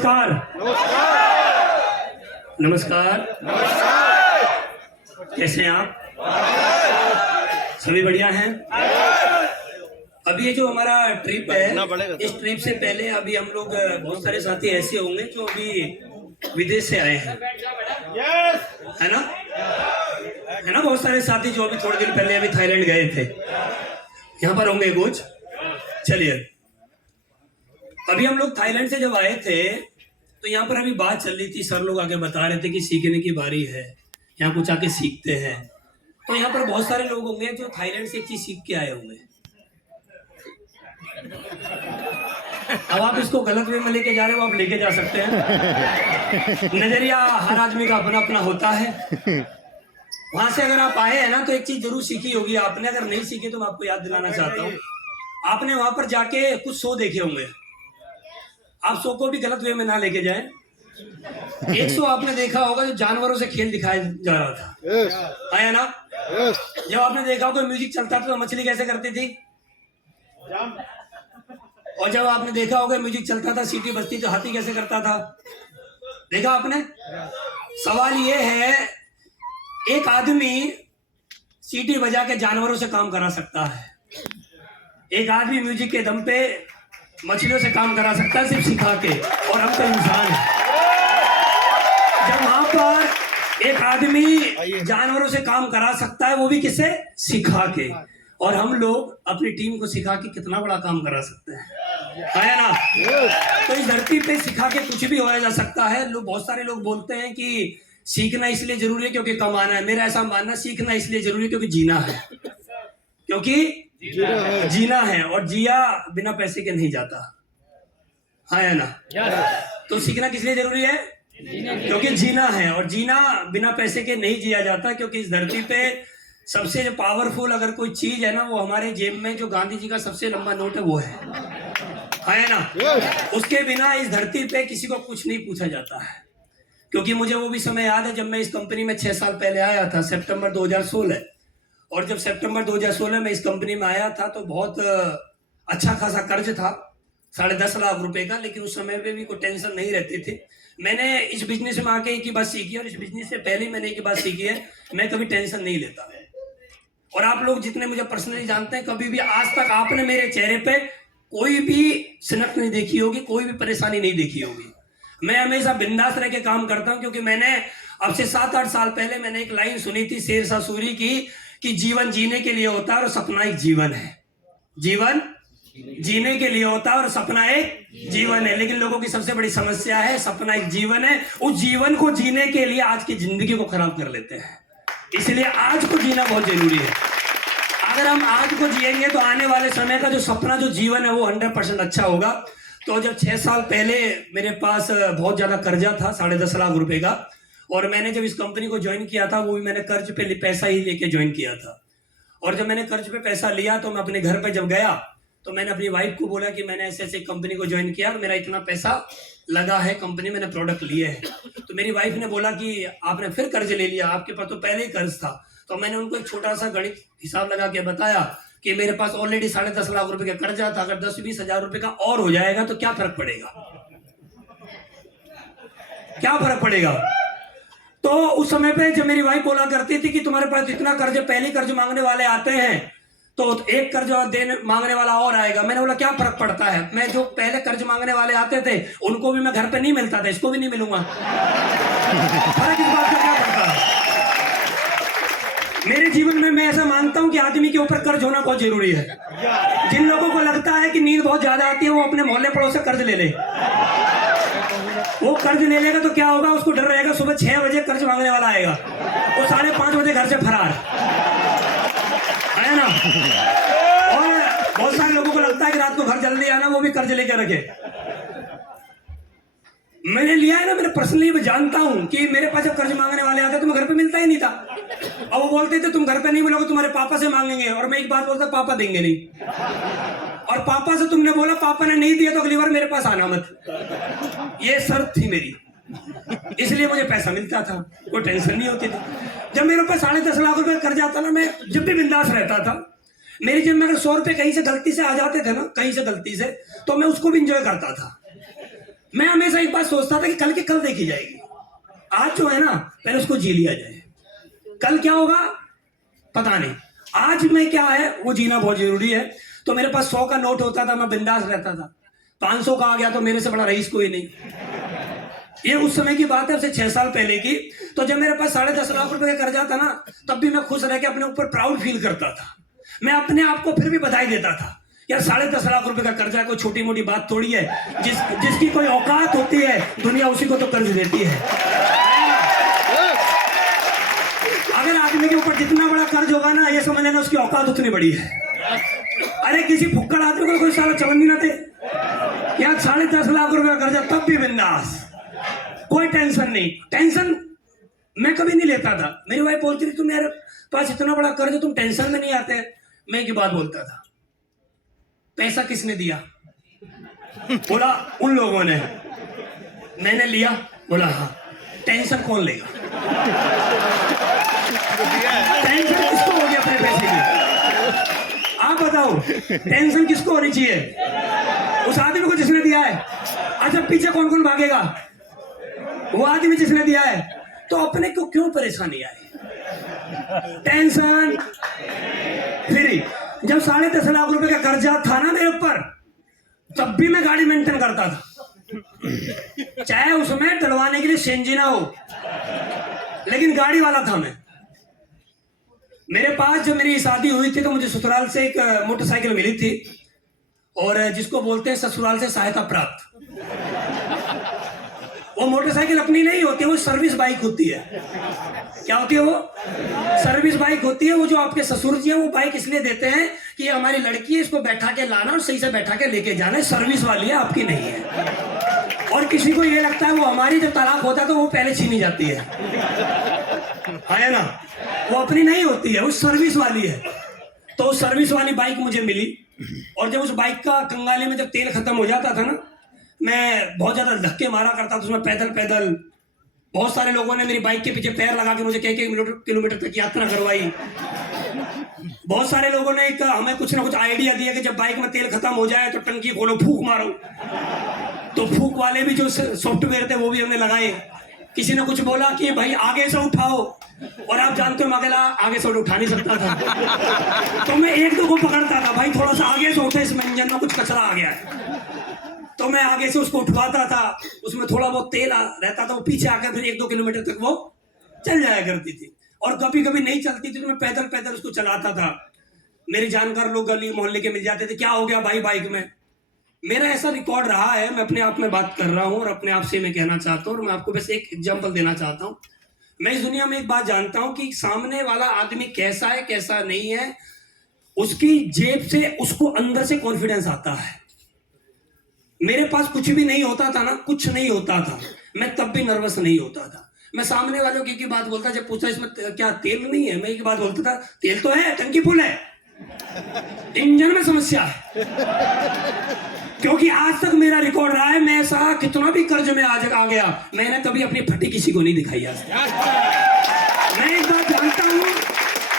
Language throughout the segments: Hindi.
नमस्कार। नमस्कार। कैसे हैं आप? सभी बढ़िया हैं। अभी ये जो हमारा ट्रिप है, इस ट्रिप से पहले अभी हम लोग बहुत सारे साथी ऐसे होंगे जो अभी विदेश से आए हैं, है ना? बहुत सारे साथी जो अभी थोड़े दिन पहले अभी थाईलैंड गए थे, यहाँ पर होंगे कुछ। चलिए, अभी हम लोग थाईलैंड से जब आए थे तो यहाँ पर अभी बात चल रही थी, सर लोग आके बता रहे थे कि सीखने की बारी है, यहाँ कुछ आके सीखते हैं। तो यहाँ पर बहुत सारे लोग होंगे जो थाईलैंड से एक चीज सीख के आए होंगे। अब आप इसको गलत वे में लेके जा रहे हो, आप लेके जा सकते हैं। नजरिया हर आदमी का अपना अपना होता है। वहां से अगर आप आए हैं ना तो एक चीज जरूर सीखी होगी आपने, अगर नहीं सीखी तो मैं आपको याद दिलाना चाहता हूँ। आपने वहां पर जाके कुछ शो देखे होंगे, आप शो को भी गलत वे में ना लेके जाएं। एक शो आपने देखा होगा जो जानवरों से खेल दिखाया जा रहा था, है ना? जब आपने देखा होगा म्यूजिक चलता था तो मछली कैसे करती थी, और जब आपने देखा होगा म्यूजिक चलता था सीटी बजती तो हाथी कैसे करता था, देखा आपने? सवाल ये है, एक आदमी सीटी बजा के जानवरों से काम करा सकता है, एक आदमी म्यूजिक के दम पे मछलियों से काम करा सकता है सिर्फ सिखा के, और हम तो इंसान हैं। जब वहां पर एक आदमी जानवरों से काम करा सकता है, वो भी किससे? सिखा के। और हम लोग अपनी टीम को सिखा के कितना बड़ा काम करा सकते हैं, है ना? तो इस धरती पे सिखा के कुछ भी होया जा सकता है। लोग, बहुत सारे लोग बोलते हैं कि सीखना इसलिए जरूरी है क्योंकि कमाना है। मेरा ऐसा मानना, सीखना इसलिए जरूरी है क्योंकि जीना है, क्योंकि जीना है, और जिया बिना पैसे के नहीं जाता, है ना? तो सीखना किस लिए जरूरी है? क्योंकि जीना है, और जीना बिना पैसे के नहीं जिया जाता। क्योंकि इस धरती पे सबसे जो पावरफुल अगर कोई चीज है ना, वो हमारे जेब में जो गांधी जी का सबसे लंबा नोट है वो है ना? उसके बिना इस धरती पे किसी को कुछ नहीं पूछा जाता है। क्योंकि मुझे वो भी समय याद है जब मैं इस कंपनी में 6 साल पहले आया था, सितंबर 2016। और जब सितंबर 2016 में इस कंपनी में आया था तो बहुत अच्छा खासा कर्ज था, 10.5 लाख रुपए का। लेकिन उस समय पे भी कोई टेंशन नहीं रहती थी। मैंने इस बिजनेस में आके एक ही बात सीखी, और इस बिजनेस से पहले मैंने एक ही बात सीखी है, मैं कभी टेंशन नहीं लेता। और आप लोग जितने मुझे पर्सनली जानते हैं, कभी भी आज तक आपने मेरे चेहरे पे कोई भी सिनक नहीं देखी होगी, कोई भी परेशानी नहीं देखी होगी। मैं हमेशा बिंदास रह के काम करता हूँ। क्योंकि मैंने अब से 7-8 साल पहले मैंने एक लाइन सुनी थी शेरशाह सूरी की, कि जीवन जीने के लिए होता है और सपना एक जीवन है। जीवन जीने के लिए होता है और सपना एक जीवन है। लेकिन लोगों की सबसे बड़ी समस्या है, सपना एक जीवन है, उस जीवन को जीने के लिए आज की जिंदगी को खराब कर लेते हैं। इसलिए आज को जीना बहुत जरूरी है। अगर हम आज को जिएंगे तो आने वाले समय का जो सपना, जो जीवन है, वो 100% अच्छा होगा। तो जब 6 साल पहले मेरे पास बहुत ज्यादा कर्जा था, 10.5 लाख रुपए का, और मैंने जब इस कंपनी को ज्वाइन किया था वो भी मैंने कर्ज पे पैसा ही लेके ज्वाइन किया था। और जब मैंने कर्ज पे पैसा लिया तो मैं अपने घर पे जब गया तो मैंने अपनी वाइफ को बोला कि मैंने ऐसे ऐसे कंपनी को ज्वाइन किया और मेरा इतना पैसा लगा है कंपनी, मैंने प्रोडक्ट लिए हैं। तो मेरी वाइफ ने बोला कि आपने फिर कर्ज ले लिया, आपके पास तो पहले ही कर्ज था। तो मैंने उनको एक छोटा सा गणित हिसाब लगा के बताया कि मेरे पास ऑलरेडी 10.5 लाख रुपए का कर्जा था, अगर 10-20 हजार रुपए का और हो जाएगा तो क्या फर्क पड़ेगा, क्या फर्क पड़ेगा? तो उस समय पे जब मेरी वाइफ बोला करती थी कि तुम्हारे पास इतना कर्ज, पहले कर्ज मांगने वाले आते हैं तो एक कर्ज देने मांगने वाला और आएगा। मैंने बोला क्या फर्क पड़ता है, मैं जो पहले कर्ज मांगने वाले आते थे उनको भी मैं घर पे नहीं मिलता था, इसको भी नहीं मिलूंगा। फर्क इस बात का क्या पड़ता है? मेरे जीवन में मैं ऐसा मानता हूं कि आदमी के ऊपर कर्ज होना बहुत जरूरी है। जिन लोगों को लगता है कि नींद बहुत ज्यादा आती है वो अपने मोहल्ले पड़ोस से कर्ज ले ले। वो कर्ज ले लेगा तो क्या होगा, उसको डर रहेगा सुबह 6 बजे कर्ज मांगने वाला आएगा, वो 5:30 बजे घर से फरार, है ना? और बहुत सारे लोगों को लगता है कि रात को घर जल्दी आना, वो भी कर्ज लेके रखे। मैंने लिया है ना, मैंने पर्सनली मैं जानता हूं कि मेरे पास जब कर्ज मांगने वाले आते तो मैं घर पे मिलता ही नहीं था। अब वो बोलते थे तुम घर पे नहीं मिलोगे, तुम्हारे पापा से मांगेंगे, और मैं एक बात बोलता, पापा देंगे नहीं। और पापा से तुमने बोला, पापा ने नहीं दिया तो अगली बार मेरे पास आना मत। ये शर्त थी मेरी, इसलिए मुझे पैसा मिलता था, कोई टेंशन नहीं होती थी। जब मेरे पास 10.5 लाख रुपए कर्ज आता ना, मैं जब भी बिंदास रहता था। मेरी जेब में अगर 100 रुपए कहीं से गलती से आ जाते थे ना, कहीं से गलती से, तो मैं उसको भी इंजॉय करता था। मैं हमेशा एक बात सोचता था कि कल की कल देखी जाएगी, आज जो है ना पहले उसको जी लिया जाए, कल क्या होगा पता नहीं। आज में क्या है वो जीना बहुत जरूरी है। तो मेरे पास 100 का नोट होता था, मैं बिंदास रहता था। 500 का आ गया तो मेरे से बड़ा रईस कोई नहीं। ये उस समय की बात है, उससे 6 साल पहले की। तो जब मेरे पास 10.5 लाख रुपए का कर्जा था ना, तब भी मैं खुश रह के अपने ऊपर प्राउड फील करता था। मैं अपने आप को फिर भी बधाई देता था यार, 10.5 लाख रुपए का कर्जा कोई छोटी मोटी बात थोड़ी है। जिसकी कोई औकात होती है दुनिया उसी को तो कर्ज देती है। अगर आदमी के ऊपर जितना बड़ा कर्ज होगा ना, ये समझ लेना उसकी औकात उतनी बड़ी है। अरे किसी फुक्कड़ आदमी को कोई सारा चलन नहीं थे यार, 10.5 लाख रुपए का कर्जा तब भी बिंदास, कोई टेंशन नहीं। टेंशन मैं कभी नहीं लेता था। मेरी वाइफ बोलती थी तुम यार पास इतना बड़ा कर्ज, तुम टेंशन में नहीं आते। मैं एक बात बोलता था, पैसा किसने दिया? बोला उन लोगों ने। मैंने लिया? बोला हाँ। टेंशन कौन लेगा? टेंशन किसको होगी अपने पैसे की? आप बताओ, टेंशन किसको होनी चाहिए? उस आदमी को जिसने दिया है। अच्छा पीछे कौन कौन भागेगा? वो आदमी जिसने दिया है। तो अपने को क्यों परेशानी आई? Tension free. जब 10.5 लाख रुपए का कर्जा था ना मेरे ऊपर, तब भी मैं गाड़ी मेंटेन करता था, चाहे उसमें डलवाने के लिए सीएनजी ना हो, लेकिन गाड़ी वाला था मैं। मेरे पास जब मेरी शादी हुई थी तो मुझे ससुराल से एक मोटरसाइकिल मिली थी, और जिसको बोलते हैं ससुराल से सहायता प्राप्त। वो मोटरसाइकिल अपनी नहीं होती, वो सर्विस बाइक होती है। क्या होती है वो? सर्विस बाइक होती है। वो जो आपके ससुर जी है वो बाइक इसलिए देते हैं कि ये हमारी लड़की है, इसको बैठा के लाना और सही से बैठा के लेके जाना है, सर्विस वाली है, आपकी नहीं है। और किसी को ये लगता है वो हमारी, जब तलाक होता है तो वो पहले छीनी जाती है ना, वो अपनी नहीं होती है, वो सर्विस वाली है। तो सर्विस वाली बाइक मुझे मिली, और जब उस बाइक का कंगाली में जब तेल खत्म हो जाता था ना, मैं बहुत ज्यादा धक्के मारा करता था उसमें, पैदल पैदल। बहुत सारे लोगों ने मेरी बाइक के पीछे पैर लगा के मुझे कई किलोमीटर तक यात्रा करवाई। बहुत सारे लोगों ने हमें कुछ ना कुछ आइडिया दिया कि जब बाइक में तेल खत्म हो जाए तो टंकी खोलो, फूंक मारो। तो फूंक वाले भी जो सॉफ्टवेयर थे वो भी हमने लगाए। किसी ने कुछ बोला कि भाई आगे से उठाओ, और आप जानते हो अकेला आगे से उठा नहीं सकता था, तो मैं एक दो को पकड़ता था, भाई थोड़ा सा आगे से उठे, इसमें इंजन में कुछ कचरा आ गया है। तो मैं आगे से उसको उठवाता था, उसमें थोड़ा बहुत तेल रहता था, वो पीछे आकर फिर 1-2 किलोमीटर तक वो चल जाया करती थी। और कभी कभी नहीं चलती थी तो मैं पैदल पैदल उसको चलाता था। मेरे जानकार लोग गली मोहल्ले के मिल जाते थे, क्या हो गया भाई बाइक में। मेरा ऐसा रिकॉर्ड रहा है, मैं अपने आप में बात कर रहा हूँ और अपने आप से मैं कहना चाहता हूँ, और मैं आपको बस एक एग्जाम्पल देना चाहता हूँ। मैं इस दुनिया में एक बात जानता हूँ कि सामने वाला आदमी कैसा है कैसा नहीं है, उसकी जेब से उसको अंदर से कॉन्फिडेंस आता है। मेरे पास कुछ भी नहीं होता था ना, कुछ नहीं होता था, मैं तब भी नर्वस नहीं होता था। मैं सामने वालों की बात बोलता, जब पूछा इसमें क्या तेल नहीं है, मैं एक बात बोलता था, तेल तो है, टंकी फुल है, इंजन में समस्या है। क्योंकि आज तक मेरा रिकॉर्ड रहा है, मैं ऐसा कितना भी कर्ज में आज आ गया, मैंने कभी अपनी फटी किसी को नहीं दिखाई आज तक। मैं एक बात जानता हूं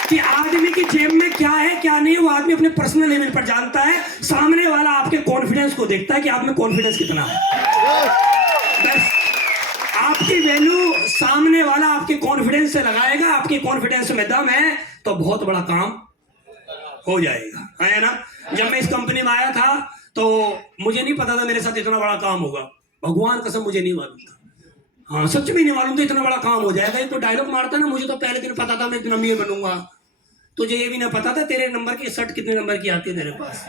कि आदमी की जेब में क्या है क्या नहीं, वो आदमी अपने पर्सनल लेवल पर जानता है। सामने वाला आपके कॉन्फिडेंस को देखता है कि आप में कॉन्फिडेंस कितना है। बस आपकी वैल्यू सामने वाला आपके कॉन्फिडेंस से लगाएगा। आपके कॉन्फिडेंस में दम है तो बहुत बड़ा काम हो जाएगा, है ना। जब मैं इस कंपनी में आया था तो मुझे नहीं पता था मेरे साथ इतना बड़ा काम होगा। भगवान कसम मुझे नहीं मालूम था, हाँ सच में नहीं मालूम था इतना बड़ा काम हो जाएगा। ये तो डायलॉग मारता ना, मुझे तो पहले दिन पता था मैं इतना अमीर बनूंगा। तुझे ये भी ना पता था तेरे नंबर की शर्ट कितने नंबर की आती है तेरे पास।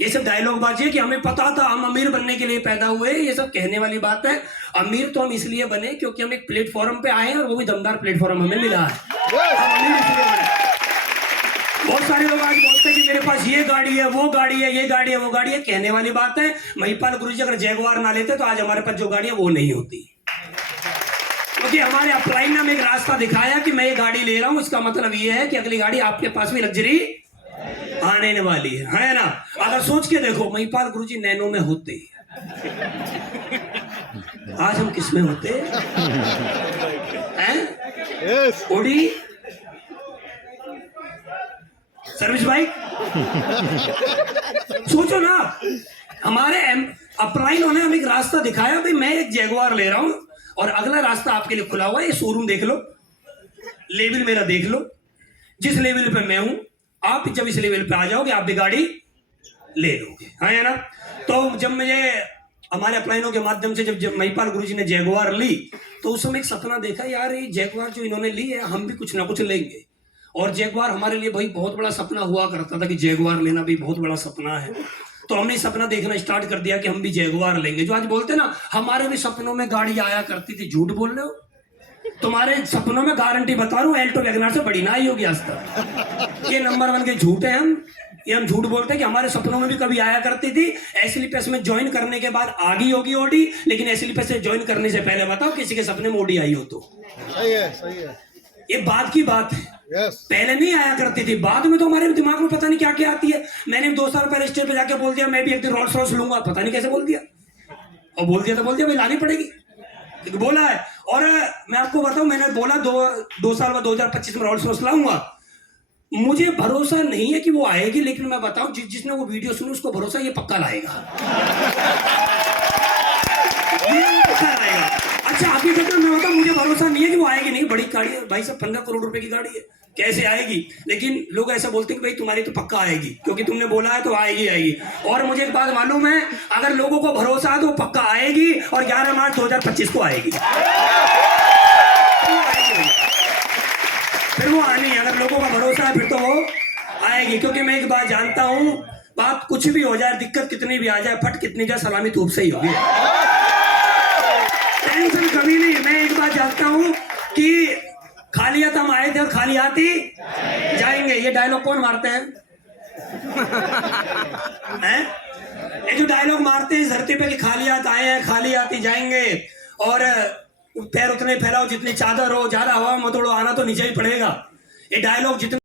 ये सब डायलॉग बाजी है कि हमें पता था हम अमीर बनने के लिए पैदा हुए, ये सब कहने वाली बात है। अमीर तो हम इसलिए बने क्योंकि हम एक प्लेटफॉर्म पे आए हैं, और वो भी दमदार प्लेटफॉर्म हमें मिला है। बहुत सारे लोग आज बोलते हैं कि मेरे पास ये गाड़ी है, वो गाड़ी है, ये गाड़ी है, वो गाड़ी है, कहने वाली बात है। महिपाल गुरुजी अगर जैगुआर ना लेते तो आज हमारे पास जो गाड़ी है वो नहीं होती। क्योंकि हमारे अपलाइन ने एक रास्ता दिखाया कि मैं ये गाड़ी ले रहा हूं, इसका मतलब ये है कि अगली गाड़ी आपके पास भी लग्जरी आने वाली है ना। अगर सोच के देखो, महिपाल गुरुजी नैनो में होते, आज हम किस में होते हैं? ओडी सर्विस बाइक। सोचो ना, हमारे अपना इन्होंने हमें एक रास्ता दिखाया, भाई मैं एक जैगुआर ले रहा हूं और अगला रास्ता आपके लिए खुला हुआ है, ये शोरूम देख लो, लेवल मेरा देख लो, जिस लेवल पे मैं हूं आप जब इस लेवल पे आ जाओगे आप भी गाड़ी ले लोगे, हाँ है ना। तो जब मुझे हमारे अपलाइनों के माध्यम से जब महिपाल गुरुजी ने जैगुआर ली तो उस समय एक सपना देखा, यार ये जैगुआर जो इन्होंने ली है हम भी कुछ ना कुछ लेंगे। और जैगुआर हमारे लिए भाई बहुत बड़ा सपना हुआ करता था कि जैगुआर लेना भी बहुत बड़ा सपना है। तो हमने सपना देखना स्टार्ट कर दिया कि हम भी जैगुआर लेंगे। जो आज बोलते ना हमारे भी सपनों में गाड़ी आया करती थी, झूठ बोल रहे हो। तुम्हारे सपनों में गारंटी बता रहा हूँ एल्टो वैगनआर से बड़ी ना आई होगी आज तक। ये नंबर 1 के झूठ है, हम झूठ बोलते हैं कि हमारे सपनों में भी कभी आया करती थी। एसएलपीएस में ज्वाइन करने के बाद आ गई होगी ओडी, लेकिन एसएलपीएस से ज्वाइन करने से पहले बताओ किसी के सपने में ओडी आई हो तो। सही है ये बात की बात है। यस। पहले नहीं आया करती थी, बाद में तो हमारे दिमाग में पता नहीं क्या क्या आती है। मैंने 2 साल पहले स्टेज पे जाके बोल दिया मैं भी एक दिन रोल्स रॉयस लूंगा, पता नहीं कैसे बोल दिया, और बोल दिया भाई लानी पड़ेगी, बोला है। और मैं आपको बताऊं, मैंने बोला 2 साल बाद 2025 में रोल्स रॉयस लाऊंगा। मुझे भरोसा नहीं है कि वो आएगी, लेकिन मैं बताऊं जिसने वो वीडियो सुनी उसको भरोसा ये पक्का लाएगा। अच्छा अभी तक मैं बताऊं मुझे भरोसा नहीं है कि वो आएगी नहीं। बड़ी गाड़ी है भाई साहब, 15 करोड़ रुपए की गाड़ी है, कैसे आएगी। लेकिन लोग ऐसा बोलते हैं कि भाई तुम्हारी तो पक्का आएगी, क्योंकि तुमने बोला है तो आएगी। और मुझे एक बात मालूम है, अगर लोगों को भरोसा है तो वो पक्का आएगी, और 11 मार्च 2025 को आएगी। फिर वो आनी है, अगर लोगों का भरोसा है फिर तो वो आएगी। क्योंकि मैं एक बात जानता हूं, बात कुछ भी हो जाए, दिक्कत कितनी भी आ जाए, फट कितनी जाए, सलामी धूप से ही होगी, टेंशन कभी नहीं। मैं एक बात जानता हूं कि खाली हाथ हम आए थे और खाली हाथ ही जाएंगे। ये डायलॉग कौन मारते हैं? ये जो डायलॉग मारते हैं धरती पे कि खाली हाथ आए हैं खाली हाथ ही जाएंगे, और पैर उतने फैलाओ जितनी चादर हो, ज्यादा हवा मत उड़ो, आना तो नीचे ही पड़ेगा। ये डायलॉग जितने